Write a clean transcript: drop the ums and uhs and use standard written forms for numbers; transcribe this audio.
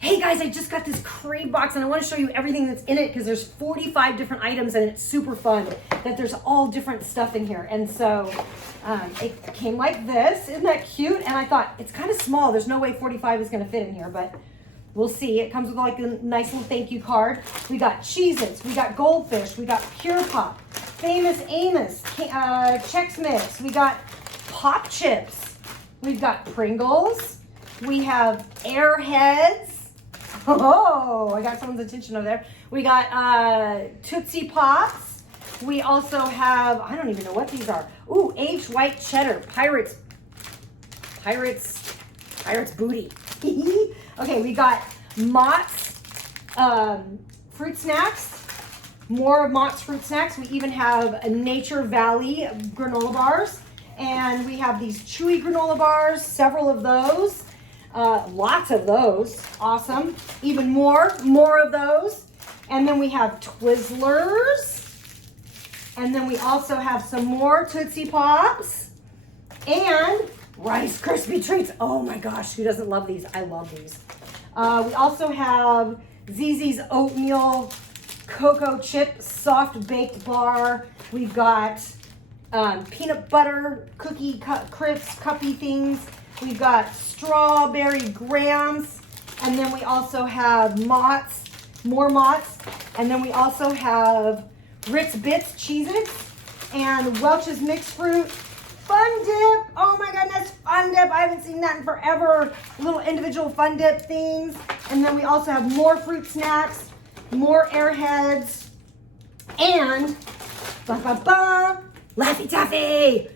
Hey guys, I just got this Cravebox and I want to show you everything that's in it because there's 45 different items and it's super fun that there's all different stuff in here. And so it came like this. Isn't that cute? And I thought it's kind of small. There's no way 45 is going to fit in here, but we'll see. It comes with like a nice little thank you card. We got Cheez-Its, we got Goldfish, we got Pure Pop, Famous Amos, Chex Mix, we got Pop Chips, we've got Pringles, we have Airheads. Oh, I got someone's attention over there. We got Tootsie Pops. We also have, I don't even know what these are. Ooh, aged white cheddar, Pirates booty. Okay, we got Mott's fruit snacks. More of Mott's fruit snacks. We even have a Nature Valley granola bars. And we have these chewy granola bars, several of those. Lots of those. Awesome. Even more of those. And then we have Twizzlers. And then we also have some more Tootsie Pops. And Rice Krispie Treats. Oh my gosh, who doesn't love these? I love these. We also have ZZ's Oatmeal Cocoa Chip Soft Baked Bar. We've got peanut butter cookie crisps, cuppy things. We've got strawberry grams. And then we also have Mott's, more Mott's. And then we also have Ritz Bits Cheez-Its and Welch's Mixed Fruit Fun Dip. Oh my goodness, Fun Dip. I haven't seen that in forever. Little individual Fun Dip things. And then we also have more fruit snacks, more Airheads, and Laffy Taffy.